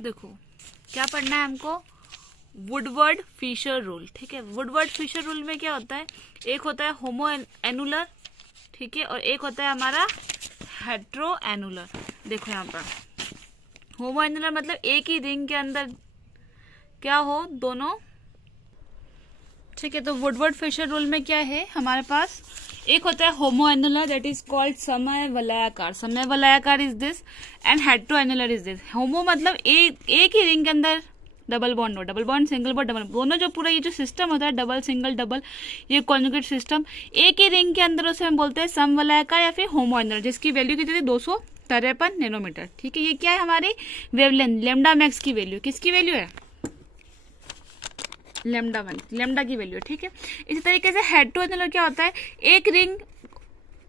देखो क्या पढ़ना है हमको, वुडवर्ड फिशर रूल। ठीक है, वुडवर्ड फिशर रूल में क्या होता है, एक होता है होमो एनुलर, ठीक है, और एक होता है हमारा हेट्रो एनुलर। देखो यहाँ पर होमो एनुलर मतलब एक ही रिंग के अंदर क्या हो दोनों। ठीक है, तो वुडवर्ड फिशर रूल में क्या है हमारे पास, एक होता है homoannular that is called समय वलयाकार। समय वलयाकार is this and heteroannular is this. Homo मतलब एक ही रिंग के अंदर डबल बॉन्ड हो, double bond single bond double, दोनों जो पूरा ये जो सिस्टम होता है डबल सिंगल डबल, ये कॉन्जुगेट सिस्टम एक ही रिंग के अंदर, उसे हम बोलते हैं समवलयाकार या फिर होमो एनुलर, जिसकी वैल्यू कितनी थी 253 नैनोमीटर। ठीक है, ये क्या है हमारी वेवलेंथ, लेमडा मैक्स की वैल्यू, किसकी वैल्यू है, लेमडा वन, लेमडा की वैल्यू। ठीक है, इसी तरीके से हेट्रो एनुलर क्या होता है, एक ring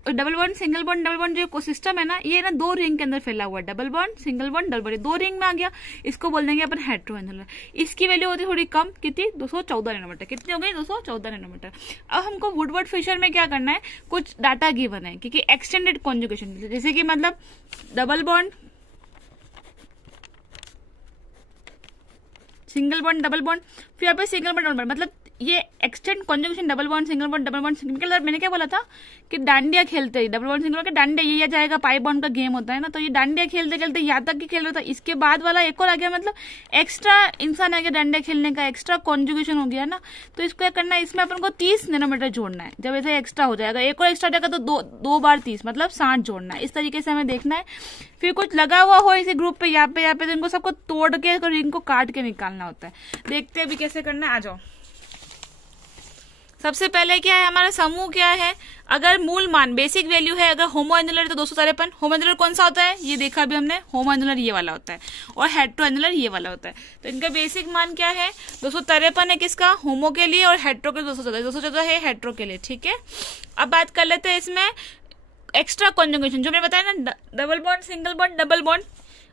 double bond single bond double bond जो सिस्टम है ना, ये ना दो रिंग के अंदर फैला हुआ है, double bond single bond double bond, दो रिंग में आ गया, इसको बोल देंगे अपन हेट्रो एनुलर। इसकी वैल्यू होती है थोड़ी कम, कितनी 214 नैनोमीटर। कितनी हो गई 214 नैनोमीटर। अब हमको वुडवर्ड फिशर में क्या करना है, कुछ डाटा गिवन है, क्योंकि एक्सटेंडेड कॉन्जुगेशन, जैसे कि मतलब double bond single bond double bond, फिर यहाँ पे सिंगल बॉन्ड डबल बॉन्ड, मतलब ये extend conjugation double bond single bond double bond single. मैंने क्या बोला था कि डांडिया खेलते ही डबल बॉन्ड सिंगल के डांडिया, ये जाएगा पाई बॉन्ड का गेम होता है ना, तो ये डांडिया खेलते खेलते यहाँ तक की खेल रहा था, इसके बाद वाला एक और आ गया, मतलब एक्स्ट्रा इंसान आ गया डांडिया खेलने का, एक्स्ट्रा कॉन्जुगेशन हो गया ना। तो इसको क्या करना है, इसमें अपन को 30 नैनोमीटर जोड़ना है। जब ऐसे एक्स्ट्रा हो जाएगा, एक और एक्स्ट्रा जाएगा तो दो बार 30 मतलब 60 जोड़ना है। इस तरीके से हमें देखना है। फिर कुछ लगा हुआ हो इसी ग्रुप पे यहाँ पे तो इनको सबको तोड़ के रिंग को काट के निकालना होता है। देखते हैं अभी कैसे करना है, आ जाओ। सबसे पहले क्या है हमारा समूह क्या है, अगर मूल मान बेसिक वैल्यू है, अगर होमो एनुलर तो 253। होमो एनुलर कौन सा होता है, ये देखा अभी हमने, होमो एनुलर ये वाला होता है और हेट्रो एनुलर ये वाला होता है। तो इनका बेसिक मान क्या है 253 है, किसका, होमो के लिए, और हेट्रो के 214 है हेट्रो के लिए। ठीक है, अब बात कर लेते हैं इसमें एक्स्ट्रा कॉन्जुगेशन, जो मैंने बताया ना double bond single bond double bond,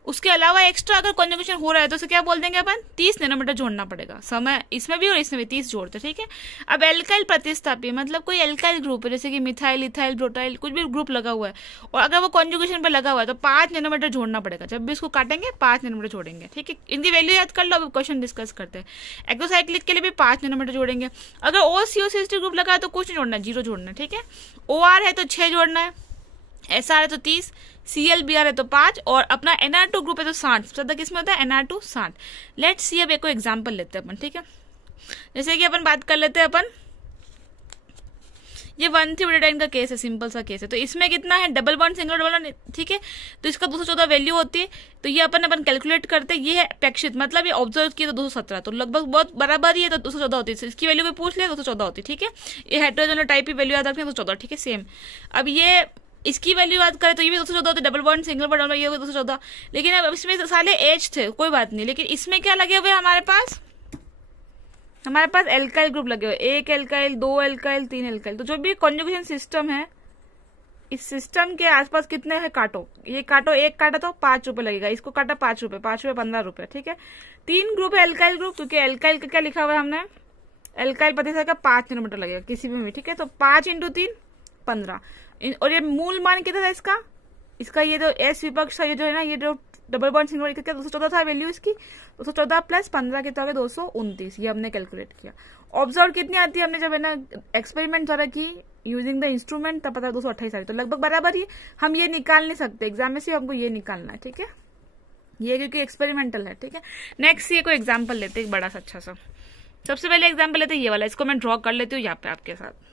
उसके अलावा एक्स्ट्रा अगर कॉन्जुगेशन हो रहा है तो उसे क्या बोल देंगे अपन, 30 नैनोमीटर जोड़ना पड़ेगा। समय इसमें भी और इसमें भी 30 जोड़ते। ठीक है, अब एल्काइल प्रतिस्थापी मतलब कोई एल्काइल ग्रुप है, जैसे कि मिथाइल इथाइल ब्रोटाइल कुछ भी ग्रुप लगा हुआ है, और अगर वो कॉन्जुगेशन पे लगा हुआ है तो 5 नैनोमीटर जोड़ना पड़ेगा। जब भी इसको काटेंगे 5 नैनोमीटर जोड़ेंगे। ठीक है, इनकी वैल्यू याद कर लो, अब क्वेश्चन डिस्कस करते हैं। एक्सोसाइक्लिक के लिए भी 5 नैनोमीटर जोड़ेंगे। अगर OCO ग्रुप लगा है तो कुछ नहीं जोड़ना, 0 जोड़ना है। ठीक है, OR है तो 6 जोड़ना है, SR है तो 30, ClBr है तो 5, और अपना Nr2 ग्रुप है तो 60। ज्यादा किसमें होता है Nr2 60। लेट्स सी, अब एक को एग्जांपल लेते हैं अपन। ठीक है, जैसे कि अपन बात कर लेते हैं अपन, ये 1,3 का केस है, सिंपल सा केस है। तो इसमें कितना है, double bond single double bond. ठीक है, तो इसका 214 वैल्यू होती है, तो ये अपन कैलकुलेट करते हैं। ये है अपेक्षित, मतलब ये ऑब्जर्व किया तो 217, तो लगभग बहुत बराबर ही है, तो 214 होती है। इसकी वैल्यू भी पूछ लिया 214 होती है। ठीक है, ये हेट्रोजेनल टाइप की वैल्यू याद रखनी है 214। ठीक है, सेम। अब ये इसकी वैल्यू याद करें तो ये भी 214 होती है, डबल बॉन्ड सिंगल बॉन्ड ये 214। लेकिन अब इसमें साले एच थे, कोई बात नहीं, लेकिन इसमें क्या लगे हुए हमारे पास एल्काइल ग्रुप लगे हुए, 1 एल्काइल 2 एल्काइल 3 एल्काइल। तो जो भी कॉन्जुगेशन सिस्टम है, इस सिस्टम के आसपास कितने हैं काटो, ये काटो, एक काटा तो 5 रुपए लगेगा, इसको काटा 5 रुपए, 5 रुपए 15 रुपए। ठीक है, 3 ग्रुप है एल्काइल ग्रुप, क्योंकि एल्काइल का क्या लिखा हुआ है हमने, एल्काइल प्रतिशत का 5 नैनोमीटर लगेगा किसी भी। ठीक है, तो 5 × 3 15, और ये मूल मान कितना था इसका ये जो एस विपक्ष ये जो है ना, ये जो डबल बॉन्ड सिंगल क्या 214 था वैल्यू इसकी, 214 प्लस 15 कितना हो गया 229, ये हमने कैलकुलेट किया। ऑब्जर्व कितनी आती है, हमने जब है ना एक्सपेरिमेंट द्वारा की यूजिंग द इंस्ट्रूमेंट, तब पता 228 आई, तो लगभग बराबर ही। हम ये निकाल नहीं सकते एग्जाम में, सिर्फ हमको ये निकालना है। ठीक है, ये क्योंकि एक्सपेरिमेंटल है। ठीक है, नेक्स्ट ये कोई एग्जाम्पल लेते एक बड़ा सा अच्छा सा। सबसे पहले एग्जाम्पल लेते ये वाला, इसको मैं ड्रॉ कर लेती हूँ यहाँ पे आपके साथ।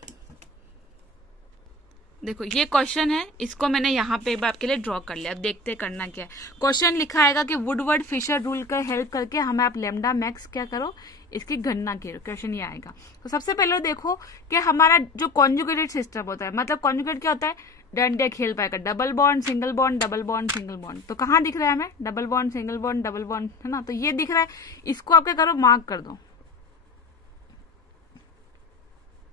देखो ये क्वेश्चन है, इसको मैंने यहाँ पे आपके लिए ड्रॉ कर लिया। अब देखते हैं करना क्या है। क्वेश्चन लिखा आएगा कि वुडवर्ड फिशर रूल का हेल्प करके हमें आप लेमडा मैक्स क्या करो, इसकी गणना करो। क्वेश्चन ये आएगा। तो सबसे पहले देखो कि हमारा जो कॉन्जुगेटेड सिस्टम होता है, मतलब कॉन्जुगेट क्या होता है, डंडे खेल पाएगा, double bond single bond double bond single bond. तो कहाँ दिख रहा है हमें, double bond single bond double bond, है ना। तो ये दिख रहा है, इसको आप क्या करो, मार्क कर दो।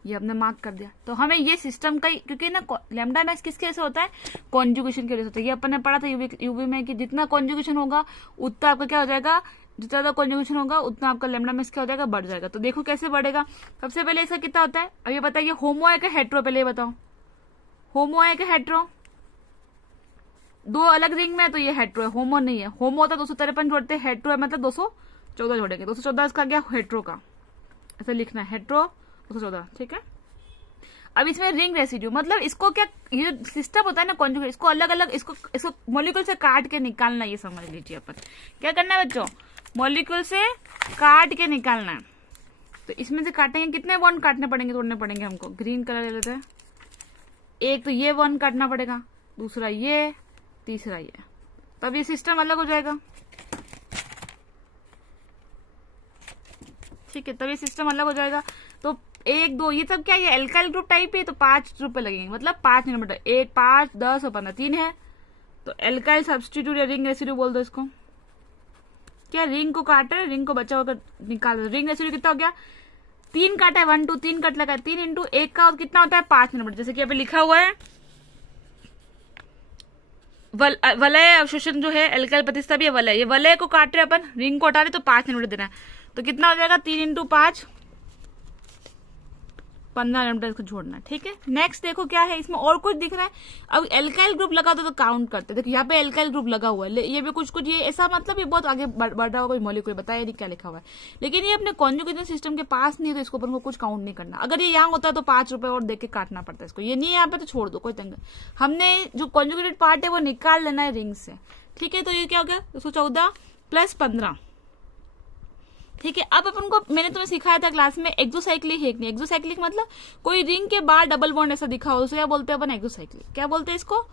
ये हमने मार्क कर दिया। तो हमें ये सिस्टम का, क्योंकि ना लेमडा मैक्स किसके वजह से होता है, कॉन्जुगेशन की वजह से होता है। ये अपन ने पढ़ा था यूवी में कि जितना कॉन्जुगेशन होगा उतना आपका क्या हो जाएगा, जितना ज्यादा कॉन्जुगेशन होगा उतना आपका लेमडा मैक्स क्या हो जाएगा, बढ़ जाएगा। तो देखो कैसे बढ़ेगा। सबसे पहले इसका कितना होता है, अब ये बताइए होमो है क्या हेट्रो, पहले ये बताओ, होमो है क्या हेट्रो, दो अलग रिंग में है तो ये हेट्रो है, होमो नहीं है। होमो होता है 253 जोड़ते हैं, हेट्रो है मतलब 214 जोड़ेंगे। 214 इसका गया हेट्रो का, ऐसा लिखना है हेट्रो 214, ठीक है। अब इसमें रिंग रेसिड्यू मतलब इसको क्या, ये जो सिस्टम होता है ना कॉन्जुगेट, इसको अलग अलग इसको मॉलिक्यूल से काट के निकालना, ये समझ लीजिए अपन क्या करना है बच्चों, मॉलिक्यूल से काट के निकालना है। तो इसमें से काटेंगे, कितने बॉन्ड काटने पड़ेंगे, तोड़ने पड़ेंगे हमको। ग्रीन कलर ले लेते हैं। एक तो ये बॉन्ड काटना पड़ेगा, दूसरा ये, तीसरा ये, तब ये सिस्टम अलग हो जाएगा, ठीक है। तब ये सिस्टम अलग हो जाएगा। तो 1 2 ये सब क्या, ये एल्काइल ग्रुप टाइप है, तो 5 रुपए लगेंगे, मतलब 5 नैनोमीटर, 1 5 10 और 15 3 है। तो एल्काइल सब्स्टिट्यूट या रिंग रेसिड्यू बोल दो इसको। क्या रिंग को काट रहे, रिंग को बचा होकर निकाल दो। रिंग रेसिड्यू कितना हो गया, 3 काटा है, 1 2 3 कट लगा है, 3 इंटू 1 का कितना होता है 5 नैनोमीटर। जैसे कि यहाँ पे लिखा हुआ है वलय अवशोषण जो है एल्काइल प्रतिस्थापी वलय, ये वलय को काट रहे अपन, रिंग को हटा रहे तो 5 नैनोमीटर देना है। तो कितना हो जाएगा 3 इंटू 5 15 नैनोमीटर इसको जोड़ना है, ठीक है। नेक्स्ट देखो क्या है, इसमें और कुछ दिख रहा है। अब एल्काइल ग्रुप लगा तो काउंट करते, देखो यहाँ पे एल्काइल ग्रुप लगा हुआ है, ये भी कुछ ये ऐसा मतलब ये बहुत आगे बढ़ रहा होगा, मॉलिक्यूल बताया नहीं क्या लिखा हुआ है, लेकिन ये अपने कॉन्जुगेशन सिस्टम के पास नहीं है तो इसको अपन को कुछ काउंट नहीं करना। अगर ये यहाँ होता है तो 5 रुपए और देख के काटना पड़ता है इसको, ये नहीं है यहाँ पे तो छोड़ दो, कोई तंग। हमने जो कॉन्जुगेटेड पार्ट है वो निकाल लेना है रिंग से, ठीक है। तो ये क्या हो गया 214 प्लस 15, ठीक है। अब अपन को मैंने तुम्हें सिखाया था क्लास में एक्सोसाइक्लिक है नहीं, एक्सोसाइक्लिक मतलब कोई रिंग के बाद डबल बॉन्ड ऐसा दिखा हो, उसे क्या बोलते हैं अपन एक्सोसाइक्लिक, क्या बोलते हैं इसको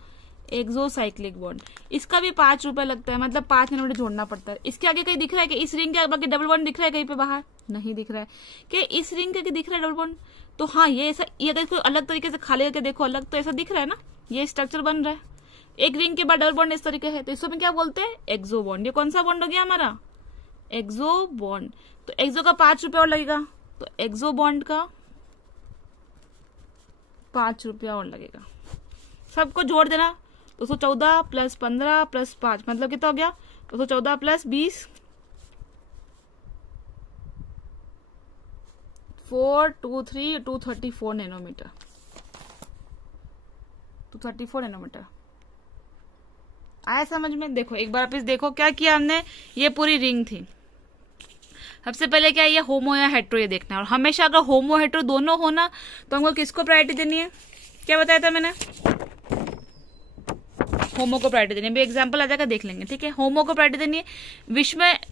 एक्सोसाइक्लिक बॉन्ड। इसका भी 5 रुपए लगता है, मतलब 5 नैनोमीटर जोड़ना पड़ता है। इसके आगे कहीं दिख रहा है कि इस रिंग के आगे डबल बॉन्ड दिख रहा है कहीं पे बाहर, नहीं दिख रहा है। कि इस रिंग के दिख रहा है डबल बॉन्ड, तो हाँ ये ऐसा, ये अगर इसको अलग तरीके से खाली करके देखो अलग, तो ऐसा दिख रहा है ना, ये स्ट्रक्चर बन रहा है। एक रिंग के बाद डबल बॉन्ड इस तरीके है, तो इसमें क्या बोलते हैं एक्सो बॉन्ड। ये कौन सा बॉन्ड हो गया हमारा एक्सो बॉन्ड। तो एक्सो का 5 रुपया और लगेगा, तो एक्सो बॉन्ड का 5 रुपया और लगेगा। सबको जोड़ देना, 214 प्लस 15 प्लस 5 मतलब कितना हो गया 214 प्लस 20 423 234 नैनोमीटर, 234 नैनोमीटर आया समझ में। देखो एक बार वापस देखो क्या किया हमने, ये पूरी रिंग थी। सबसे पहले क्या ये होमो या हेट्रो ये देखना है, और हमेशा अगर होमो हेट्रो दोनों होना तो हमको किसको प्रायोरिटी देनी है, क्या बताया था मैंने, होमो को प्रायोरिटी देनी है। एग्जांपल आ जाएगा देख लेंगे, ठीक है। होमो को प्रायोरिटी देनी है,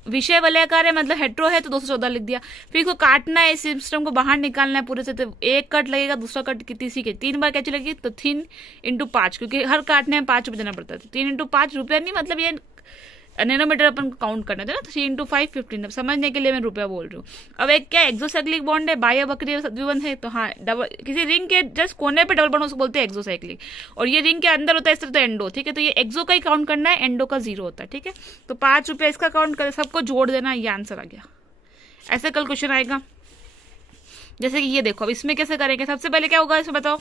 विषय वलयाकार है मतलब हेट्रो है तो 214 लिख दिया। फिर इसको काटना है, इस सिस्टम को बाहर निकालना है पूरे से, तो एक कट लगेगा, दूसरा कट तीसरी के 3 बार कैसे लगेगी, तो 3 इंटू 5, क्योंकि हर काटने में 5 रुपये देना पड़ता है। तो 3 इंटू 5 रुपया नहीं, मतलब ये नैनोमीटर अपन काउंट करना था ना, 3 इंटू 5 15, समझने के लिए मैं रुपया बोल रही हूँ। अब एक क्या एक्सोसाइक्लिक बॉन्ड है, बाह्य वक्रीय द्विबंध है, तो हाँ डबल किसी रिंग के जस्ट कोने पे डबल बॉन्ड उसको बोलते हैं एक्सोसाइक्लिक, और ये रिंग के अंदर होता है इस तरह तो एंडो, ठीक है। तो ये एक्सो का ही काउंट करना है, एंडो का 0 होता है, ठीक है। तो 5 रुपया इसका काउंट कर, सबको जोड़ देना, ये आंसर आ गया। ऐसे कल क्वेश्चन आएगा। जैसे कि ये देखो, अब इसमें कैसे करेंगे, सबसे पहले क्या होगा इसमें बताओ,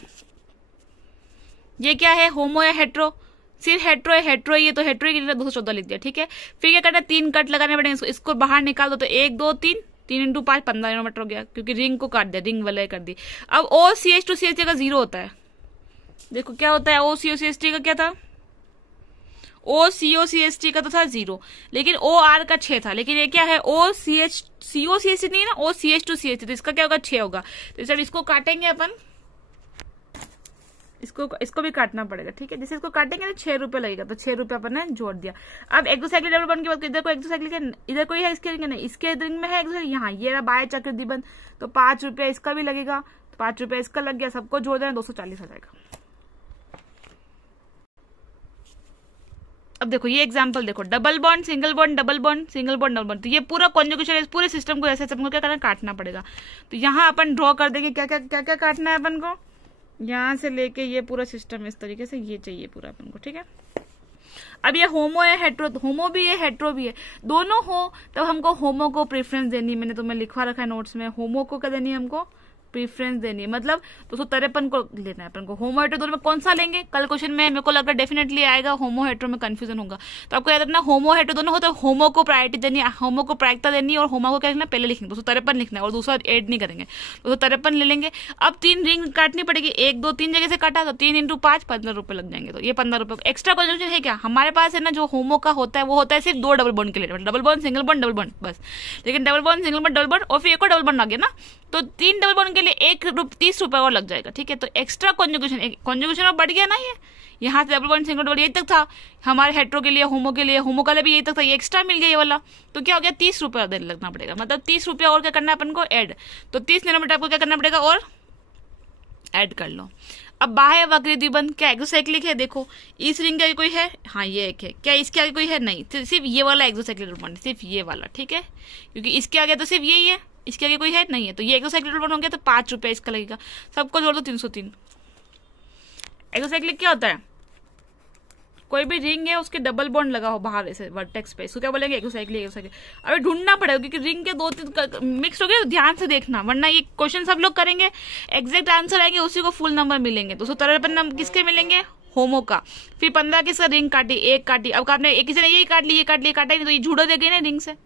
ये क्या है होमो या हेट्रो, सिर्फ हेट्रो है, हेट्रो है ये, तो हेट्रो की 214 लिख दिया, ठीक है। फिर क्या करना है 3 कट लगाने पड़ेंगे, इसको बाहर निकाल दो, तो 1 2 3 3 इंटू 5 15 नैनोमीटर हो गया, क्योंकि रिंग को काट दिया, रिंग वलय कर दी। अब OCH टू CH का 0 होता है, देखो क्या होता है OCOCHT का क्या था, OCOCHT का तो था 0, लेकिन OR का 6 था, लेकिन ये क्या है COCHT नहीं है ना, OCH टू CH, तो इसका क्या होगा 6 होगा। तो जब इसको काटेंगे अपन, इसको भी काटना पड़ेगा, ठीक है। जैसे इसको काटेंगे तो 6 रुपये लगेगा, तो 6 रुपये अपन ने जोड़ दिया। अब एक्सोसाइक्लिक डबल बॉन्ड की बात, इधर को एक्सोसाइक्लिक है, इधर कोई है इसके रिंग नहीं, इसके रिंग में है एक्सोसाइक्लिक, यहाँ ये रहा बाह्य चक्र द्विबंध, तो 5 रुपये इसका भी लगेगा, तो 5 रुपये इसका लग गया, सबको जोड़ देना 240 आ जाएगा। अब देखो ये एग्जांपल देखो, double bond single bond double bond single bond double bond, तो ये पूरा कॉन्जुगेशन पूरे सिस्टम को ऐसे हमको क्या करना, काटना पड़ेगा। तो यहाँ अपन ड्रॉ कर देंगे क्या क्या क्या क्या काटना है अपन को, यहाँ से लेके ये पूरा सिस्टम इस तरीके से ये चाहिए पूरा अपन को, ठीक है। अब ये होमो है हेट्रो, होमो भी है हेट्रो भी है, दोनों हो तब हमको होमो को प्रेफरेंस देनी है। मैंने तुम्हें लिखवा रखा है नोट्स में, होमो को क्या देनी है हमको प्रीफरेंस देनी है, मतलब 253 को लेना है अपन को। होमो हेट्रो दोनों में कौन सा लेंगे, कल क्वेश्चन में मेरे को लग रहा है डेफिनेटली आएगा, होमो हेट्रो में कंफ्यूजन होगा। तो आपको याद रखना होमो हेट्रो दोनों होता है, होमो को प्रायोरिटी देनी है, होमो को प्रायिकता देनी है, और होमो को क्या लिखना पहले लिखेंगे 253 लिखना है, और दूसरा ऐड नहीं करेंगे, 253 ले लेंगे। अब 3 रिंग काटनी पड़ेगी, 1 2 3 जगह से काटा तो 3 × 5 15 रुपए लग जाएंगे। तो ये 15 रुपए एक्स्ट्रा कंजम्पशन है क्या हमारे पास है ना, जो होमो का होता है वो होता है सिर्फ 2 डबल बॉन्ड के लिए, double bond single bond double bond बस। लेकिन double bond single bond double bond और फिर एक और डबल बॉन्ड आ गया ना, तो 3 डबल बॉन्ड के लिए 30 रुपए और लग जाएगा। ठीक है, तो एक्स्ट्रा कॉन्जुगेशन और बढ़ गया ना, ये यहाँ से डबल बॉन्ड सिंगल डबल यही तक था हमारे हेट्रो के लिए, होमो के लिए, होमो का भी यही तक था, ये एक्स्ट्रा मिल गया ये वाला। तो क्या हो गया 30 रुपए लगना पड़ेगा, मतलब 30 रुपया और क्या करना है अपन को ऐड। तो 30 नैनोमीटर आपको क्या करना पड़ेगा और ऐड कर लो। अब बाह्य वक्र द्विबंध क्या एक्सोसाइक्लिक है, देखो इस रिंग के आगे कोई है, हाँ ये एक है, क्या इसके आगे कोई है, नहीं, सिर्फ ये वाला एक्सोसाइक्लिक बॉन्ड, सिर्फ ये वाला। ठीक है, क्योंकि इसके आगे तो सिर्फ यही है, इसके आगे कोई है नहीं है, तो ये एक्सोसाइक्लिक बॉन्ड हो गया, तो 5 रुपया इसका लगेगा। सबको जोड़ दो 303। एक्सोसाइक्लिक क्या होता है, कोई भी रिंग है उसके डबल बॉन्ड लगा हो बाहर ऐसे वर्टेक्स पे, इसको क्या बोलेंगे एक्सोसाइक्लिक। अभी ढूंढना पड़ेगा क्योंकि रिंग के 2-3 मिक्स हो गए, तो ध्यान से देखना, वरना ये क्वेश्चन सब लोग करेंगे, एग्जैक्ट आंसर आएंगे, उसी को फुल नंबर मिलेंगे। 253 नंबर किसके मिलेंगे, होमो का। फिर 15 किसका, रिंग काटी, एक काटी, अब आपने किसी ने यही काट ली, ये काट ली, काटा ही नहीं, तो ये झूठो दे गई ना रिंग से,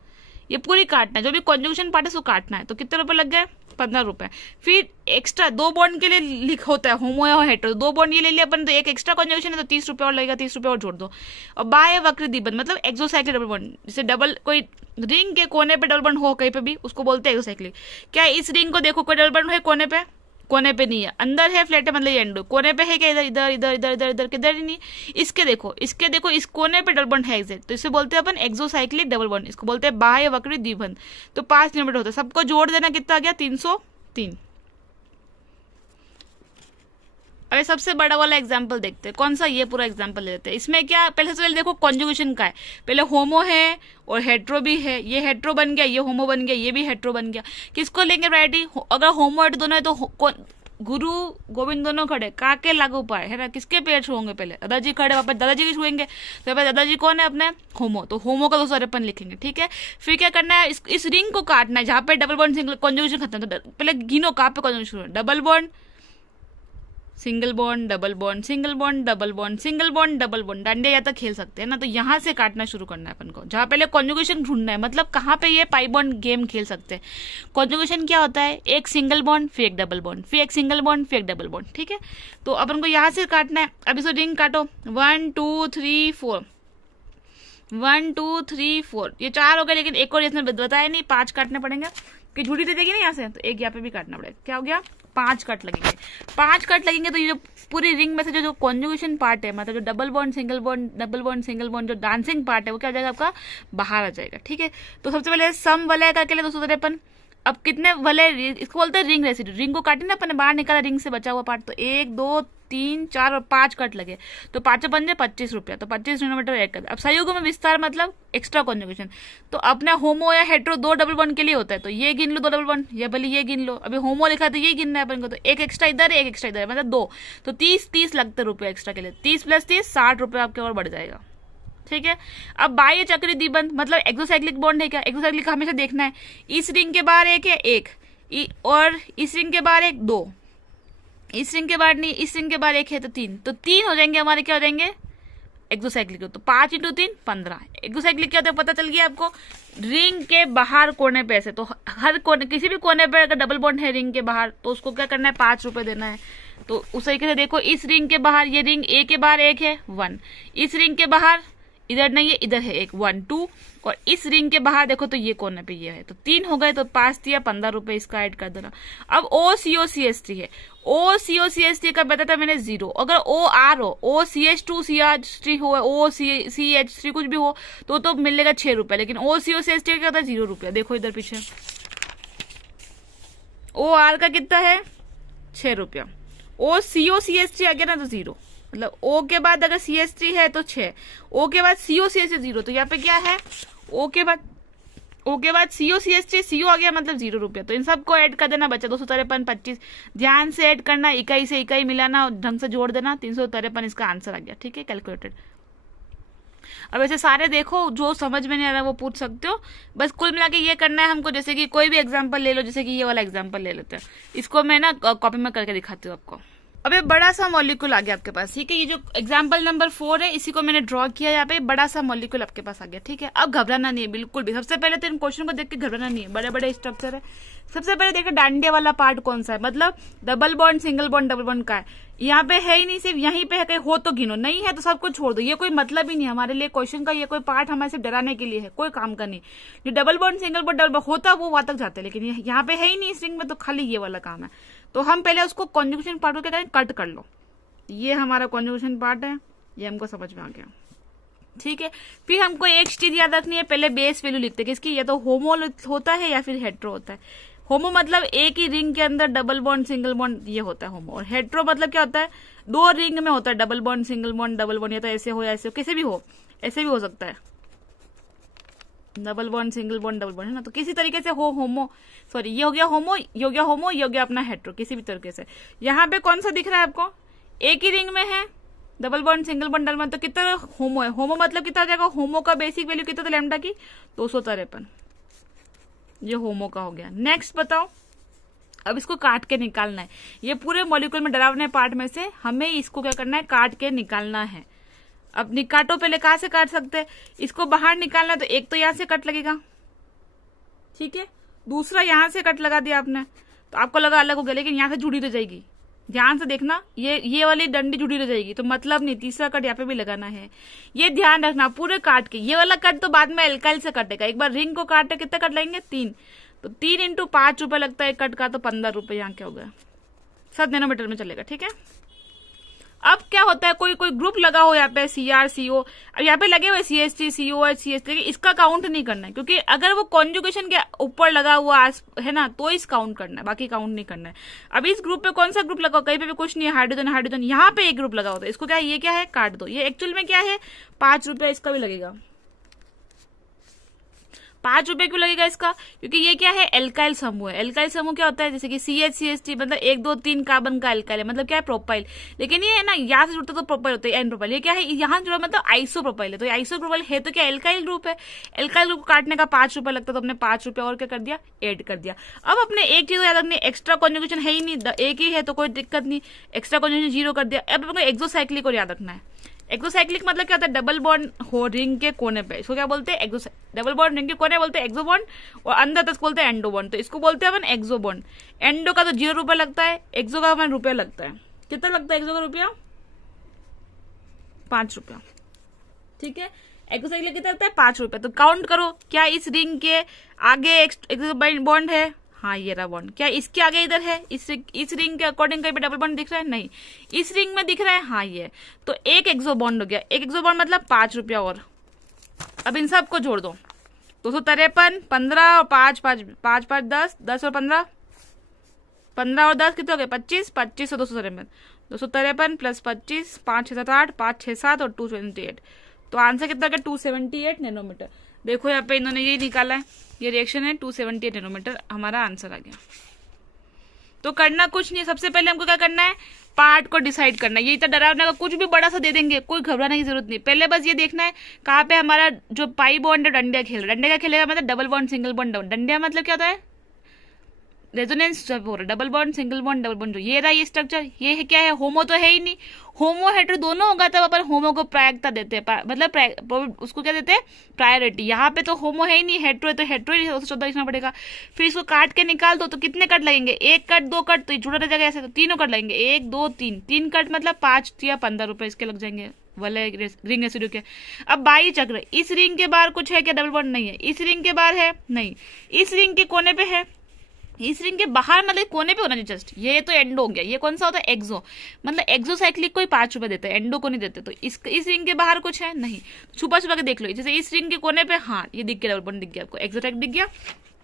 ये पूरी काटना है, जो भी कॉन्जुगेशन पार्ट है उसको काटना है। तो कितने रुपए लग गए, 15 रुपए। फिर एक्स्ट्रा 2 बॉन्ड के लिए लिख होता है होमो या हेट्रो, 2 बॉन्ड ये ले लिया अपन, तो एक एक्स्ट्रा कॉन्जुगेशन है तो 30 रुपए और लगेगा, 30 रुपए और जोड़ दो। और बाह्य वक्र द्विबंध मतलब एक्सोसाइक्लिक डबल बॉन्ड, जैसे डबल कोई रिंग के कोने पे डबल बॉन्ड हो कहीं पे भी, उसको बोलते हैं एक्सोसाइक्लिक। क्या इस रिंग को देखो कोई डबल बॉन्ड है कोने पे, कोने पे नहीं है, अंदर है फ्लैट है, मतलब ये एंडो, कोने पे है क्या, इधर इधर इधर इधर इधर इधर किधर ही नहीं। इसके देखो इस कोने पे डबल बॉन्ड है एग्जैक्ट, तो इसे बोलते हैं अपन एक्सोसाइक्लिक डबल बॉन्ड, इसको बोलते हैं बाह्य वक्र द्विबंध। तो 5 नंबर होता है, सबको जोड़ देना, कितना आ गया 303। अरे सबसे बड़ा वाला एग्जाम्पल देखते हैं, कौन सा, ये पूरा एग्जाम्पल ले लेते हैं। इसमें क्या पहले से पहले देखो कॉन्जुगेशन का है, पहले होमो है और हेट्रो भी है, ये हेट्रो बन गया, ये होमो बन गया, ये भी हेट्रो बन गया। किसको लेंगे वैरायटी, अगर होमो हेट्रो दोनों है तो गुरु गोविंद दोनों खड़े, काके लागू पाए है ना, किसके पेड़ छुएंगे, पहले दादाजी खड़े, वापस दादाजी की छुएंगे, तो दादाजी कौन है अपने होमो, तो होमो का 253 लिखेंगे। ठीक है, फिर क्या करना है, इस रिंग को काटना है जहां पे डबल बॉन्ड सिंगल कॉन्जुगेशन खत्म, तो पहले गिनो कहाँ पे conjugation, double bond single bond double bond single bond double bond single bond double bond, dandiya या तक खेल सकते हैं ना। तो यहाँ से काटना शुरू करना है अपन को, जहाँ पहले कॉन्जुगेशन ढूंढना है, मतलब कहाँ पे ये पाई बॉन्ड गेम खेल सकते हैं। कॉन्जुगेशन क्या होता है, एक सिंगल बॉन्ड फिर एक डबल बॉन्ड फिर एक सिंगल बॉन्ड फिर एक डबल बॉन्ड। ठीक है, तो अपन को यहाँ से काटना है। अब इसको रिंग काटो, 1 2 3 4 1 2 3 4, ये 4 हो गए, लेकिन एक और इसने बताया नहीं, 5 काटने पड़ेंगे कि झूठी दे देगी ना यहाँ से, तो एक यहाँ पे भी काटना पड़ेगा। क्या हो गया, 5 कट लगेंगे। 5 कट लगेंगे तो ये जो पूरी रिंग में से जो कॉन्जुगेशन पार्ट है, मतलब जो double bond single bond double bond single bond जो डांसिंग पार्ट है, वो क्या हो जाएगा आपका, बाहर आ जाएगा। ठीक है, तो सबसे पहले सम वलय करके ले 253। अब कितने वलय, इसको बोलते हैं रिंग रेसिड्यू, रिंग को काटे ना अपन बाहर निकाला रिंग से बचा हुआ पार्ट, तो 1 2 3 4 और 5 कट लगे, तो 5 पंजे 25 रुपया, तो 25 नैनोमीटर एक कट। अब संयुग्म में विस्तार मतलब एक्स्ट्रा कॉन्जुगेशन, तो अपना होमो या हेट्रो 2 डबल बॉन्ड के लिए होता है, तो ये गिन लो 2 डबल बॉन्ड, या भले ये गिन लो, अभी होमो लिखा है तो ये गिनना है अपन को, तो एक एक्स्ट्रा इधर है एक एक्स्ट्रा इधर है, मतलब 2, तो 30 लगते रुपये एक्स्ट्रा के लिए, 30 + 30 60 रुपये आपके और बढ़ जाएगा। ठीक है, अब बाह्य चक्री द्विबंध मतलब एक्सोसाइक्लिक बॉन्ड है क्या, एक्सोसाइक्लिक का हमेशा देखना है, इस रिंग के बाहर एक है एक, और इस रिंग के बाहर एक 2, इस रिंग के बाहर नहीं, इस रिंग के बाहर एक है तो 3, तो 3 हो जाएंगे हमारे, क्या हो जाएंगे एक्सोसाइक्लिक। तो 5 × 3 15। एक्सोसाइक्लिक क्या होता है पता चल गया आपको, रिंग के बाहर कोने पे ऐसे, तो हर कोने किसी भी कोने पे अगर डबल बॉन्ड है रिंग के बाहर, तो उसको क्या करना है 5 रुपए देना है। तो उस तरीके से देखो, इस रिंग के बाहर, ये रिंग ए के बाहर एक है 1, इस रिंग के बाहर इधर नहीं है इधर है एक 1 2, और इस रिंग के बाहर देखो तो ये कोने पे ये है, तो 3 हो गए, तो 5 दिया 15 रुपए, इसका ऐड कर देना। अब OCOCH3 है, OCOCH3 का बताया था मैंने 0, अगर OR हो, OCH2CH3 हो, OCH3 कुछ भी हो तो मिलेगा 6 रुपए, लेकिन OCOCH3 क्या होता है 0 रुपया। देखो इधर पीछे OR का कितना है 6 रुपया, OCOCH3 आ गया ना तो 0, मतलब O के बाद अगर CH3 है तो 6, O के बाद COCH 0, तो यहाँ पे क्या है O के बाद COCH3 CO आ गया, मतलब 0 रुपया। तो इन सबको ऐड कर देना बच्चा, 253 25, ध्यान से ऐड करना, इकाई से इकाई मिलाना और ढंग से जोड़ देना, 353 इसका आंसर आ गया। ठीक है, कैलकुलेटेड। अब ऐसे सारे देखो, जो समझ में नहीं आ रहा वो पूछ सकते हो। बस कुल मिला के ये करना है हमको। जैसे कि कोई भी एग्जांपल ले लो, जैसे कि ये वाला एग्जांपल ले लेते हैं, इसको मैं ना कॉपी में करके दिखाती हूँ आपको। अब ये बड़ा सा मॉलिक्यूल आ गया आपके पास, ठीक है। ये जो एग्जांपल नंबर 4 है, इसी को मैंने ड्रॉ किया यहाँ पे, बड़ा सा मॉलिक्यूल आपके पास आ गया, ठीक है। अब घबराना नहीं है बिल्कुल भी। सबसे पहले तो इन क्वेश्चन को देख के घबराना नहीं है, बड़े बड़े स्ट्रक्चर है। सबसे पहले देखो डांडिया वाला पार्ट कौन सा है, मतलब double bond single bond double bond का है। यहाँ पे है ही नहीं, सिर्फ यहीं पे है, कहीं हो तो गिनो, नहीं है तो सब कुछ छोड़ दो। ये कोई मतलब ही नहीं हमारे लिए क्वेश्चन का, ये कोई पार्ट हमारे सिर्फ डराने के लिए है, कोई काम का नहीं। जो double bond single bond double bond होता वो वहां तक जाते, लेकिन यहाँ पे है ही नहीं स्ट्रिंग में, तो खाली ये वाला काम है। तो हम पहले उसको कॉन्जुगेशन पार्ट को क्या करें, कट कर लो। ये हमारा कॉन्जुगेशन पार्ट है, ये हमको समझ में आ गया, ठीक है। फिर हमको एक चीज याद रखनी है, पहले बेस वैल्यू लिखते हैं किसकी, या तो होमो होता है या फिर हेट्रो होता है। होमो मतलब एक ही रिंग के अंदर डबल बॉन्ड सिंगल बॉन्ड, ये होता है होमो। और हेट्रो मतलब क्या होता है, दो रिंग में होता है double bond single bond double bond, या तो ऐसे हो या ऐसे हो, किसी भी हो, ऐसे भी हो सकता है double bond single bond double bond, है ना। तो किसी तरीके से हो होमो, सॉरी ये हो गया होमो, ये हो गया होमो, ये हो गया अपना हेट्रो, किसी भी तरीके से। यहाँ पे कौन सा दिख रहा है आपको, एक ही रिंग में है double bond single bond double bond, तो कितना होमो है। होमो मतलब कितना हो जाएगा, होमो का बेसिक वैल्यू कितना था लैम्डा की, 253। ये होमो का हो गया। नेक्स्ट बताओ, अब इसको काट के निकालना है। ये पूरे मॉलिक्यूल में डरावने पार्ट में से हमें इसको क्या करना है, काट के निकालना है। अब काटो, पहले कहां से काट सकते हैं, इसको बाहर निकालना है तो एक तो यहां से कट लगेगा, ठीक है। दूसरा यहां से कट लगा दिया आपने, तो आपको लगा अलग हो गया, लेकिन यहां से जुड़ी रह जाएगी। ध्यान से देखना, ये वाली डंडी जुड़ी रह जाएगी, तो मतलब नहीं। तीसरा कट यहाँ पे भी लगाना है, ये ध्यान रखना पूरे काट के। ये वाला कट तो बाद में एल्काइल से कटेगा, एक बार रिंग को काटे कितना कट लगेंगे, 3। तो 3 × 5 रुपए लगता है कट का, तो 15 रुपए यहाँ क्या हो गया, 7 नैनोमीटर में चलेगा, ठीक है। अब क्या होता है, कोई कोई ग्रुप लगा हो यहाँ पे CR CO, अब यहाँ पे लगे हुए CH3 COH CH3, लेकिन इसका काउंट नहीं करना है, क्योंकि अगर वो कॉन्जुगेशन के ऊपर लगा हुआ है ना, तो इस काउंट करना है, बाकी काउंट नहीं करना है। अब इस ग्रुप पे कौन सा ग्रुप लगा, कहीं पे भी कुछ नहीं है, हाइड्रोजन हाइड्रोजन, यहाँ पे एक ग्रुप लगा होता है, इसको क्या है, ये क्या है, काट दो। ये एक्चुअल में क्या है, 5 रुपए इसका भी लगेगा। 5 रुपए क्यों लगेगा इसका, क्योंकि ये क्या है, एल्काइल समूह है। एल्काइल समूह क्या होता है, जैसे कि CH CH3 मतलब 1 2 3 कार्बन का एल्काइल है, मतलब क्या है, प्रोपाइल। लेकिन ये है ना, यहाँ से जुड़ता तो प्रोपाइल होता है, एन प्रोपाइल। ये क्या है, यहाँ जुड़ा मतलब आइसो प्रोपाइल है, तो आइसो प्रोपाइल है तो क्या एल्काइल ग्रुप है। एल्काइल ग्रुप काटने का 5 रुपए लगता है, तो अपने 5 रुपए और क्या कर दिया, ऐड कर दिया। अब अपने एक चीज याद रखनी, एक्स्ट्रा कॉन्जुगेशन है ही नहीं, एक ही है तो कोई दिक्कत नहीं, एक्स्ट्रा कॉन्जुगेशन 0 कर दिया। अब अपने एक्सोसाइक्लिक को याद रखना है। एक्सोसाइक्लिक मतलब क्या होता है, डबल बॉन्ड हो रिंग के कोने पे, इसको क्या बोलते हैं, डबल बॉन्ड रिंग के कोने बोलते हैं एक्सो बॉन्ड, और अंदर तक बोलते हैं एंडो बॉन्ड, तो इसको बोलते हैं अपन एक्सो बॉन्ड। एंडो का तो 0 रुपया लगता है, एक्सो का अपन रुपया लगता है। कितना लगता है एक्सो का रुपया, 5 रुपया, ठीक है। एक्सोसाइक्लिक कितना लगता है, 5 रुपया। तो काउंट करो, क्या इस रिंग के आगे एक्सो बॉन्ड है, हाँ ये रहा बॉन्ड। क्या इसके आगे इधर है, इस रिंग के अकॉर्डिंग कहीं पे डबल बॉन्ड दिख रहा है, नहीं। इस रिंग में दिख रहा है, हाँ ये, तो एक एक्सो बॉन्ड हो गया। एक एक्सो बॉन्ड मतलब 5 रुपया। और अब इन सबको जोड़ दो, 253, 15 और 5 5 5 5 10 10 और 15 15 और 10 कितने हो गए, 25 25 और 253 253 प्लस 25 5 6 7 8 5 6 7 और 278। तो आंसर कितना हो गया, 278 नैनोमीटर। देखो यहाँ पे इन्होंने ये निकाला है, ये रिएक्शन है, 278 नैनोमीटर हमारा आंसर आ गया। तो करना कुछ नहीं, सबसे पहले हमको क्या करना है, पार्ट को डिसाइड करना है। ये इतना डरावना का, कुछ भी बड़ा सा दे देंगे, कोई घबराने की जरूरत नहीं। पहले बस ये देखना है कहाँ पे हमारा जो पाई बॉन्ड है डंडिया खेल रहा है। डंडिया का खेलेगा मतलब double bond single bond double. Dandiya मतलब क्या होता है, रेजोनेंस जब हो रहा है, double bond single bond double bond, जो ये रहा ये स्ट्रक्चर, ये है क्या है, होमो तो है ही नहीं। होमो हेट्रो दोनों होगा तब अपन होमो को प्रायिकता देते हैं, मतलब उसको क्या देते हैं, प्रायोरिटी। यहाँ पे तो होमो है ही नहीं, हेट्रो है तो हेट्रो ही 14 लिखना पड़ेगा। फिर इसको काट के निकाल दो, तो कितने कट लगेंगे, 1 कट 2 कट, तो जुड़ा रह जाएगा ऐसे, तो तीनों कट लगेंगे, 1 2 3 3 कट मतलब 5 या 15 रुपए इसके लग जाएंगे वाले रिंग रेसिड्यू के। अब बाई चक्र, इस रिंग के बाहर कुछ है क्या, डबल बॉन्ड नहीं है। इस रिंग के बाहर है नहीं, इस रिंग के कोने पे है, इस रिंग के बाहर मतलब कोने पे होना चाहिए जस्ट। ये तो एंडो हो गया, ये कौन सा होता है, एक्सो, मतलब एक्सोसाइक्लिक को ही 5 रुपए देते हैं, एंडो को नहीं देते। तो इस रिंग के बाहर कुछ है नहीं, छुपा छुपा के देख लो। जैसे इस रिंग के कोने पे, हाँ ये दिख गया, डबल बॉन्ड दिख गया आपको, एक्सो टाइप दिख गया,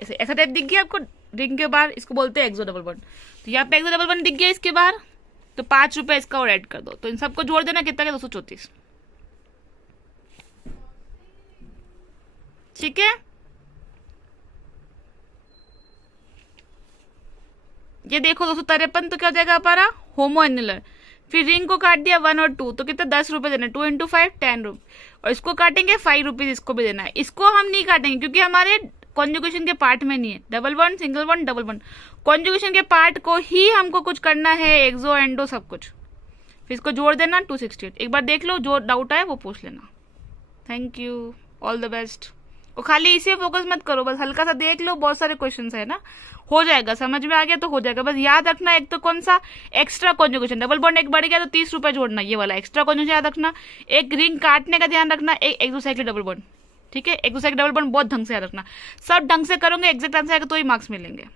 ऐसा टाइप दिख गया आपको रिंग के बाहर, इसको बोलते हैं एक्सो डबल बॉन्ड। तो यहाँ पे एक्सो डबल बॉन्ड दिख गया इसके बाहर, तो 5 रुपए इसका और ऐड कर दो। तो इन सबको जोड़ देना, कितना का, 234, ठीक है। ये देखो 253 तो क्या हो जाएगा हमारा, होमो एनुलर। फिर रिंग को काट दिया 1 और 2, तो कितना 10 रुपए देना है, 2 इंटू 5 10 रुपए, और इसको काटेंगे 5 रुपीज, इसको भी देना है। इसको हम नहीं काटेंगे क्योंकि हमारे कॉन्जुगेशन के पार्ट में नहीं है, double bond single bond double bond, conjugation के पार्ट को ही हमको कुछ करना है, एक्सो एंडो सब कुछ। फिर इसको जोड़ देना 268, एक बार देख लो, जो डाउट आए वो पूछ लेना। Thank you, all the best. और खाली इसे फोकस मत करो, बस हल्का सा देख लो, बहुत सारे क्वेश्चंस है ना, हो जाएगा, समझ में आ गया तो हो जाएगा। बस याद रखना, एक तो कौन सा एक्स्ट्रा कॉन्जुगेशन, डबल बॉन्ड एक बढ़ गया तो 30 रुपए जोड़ना, ये वाला एक्स्ट्रा कॉन्जुगेशन याद रखना। एक रिंग काटने का ध्यान रखना, एक एक्सोसाइक्लिक डबल बॉन्ड, ठीक है, एक्सोसाइक्लिक डबल बॉन्ड बहुत ढंग से याद रखना। सब ढंग से करोगे, एग्जैक्ट आंसर आएगा तो ही मार्क्स मिलेंगे।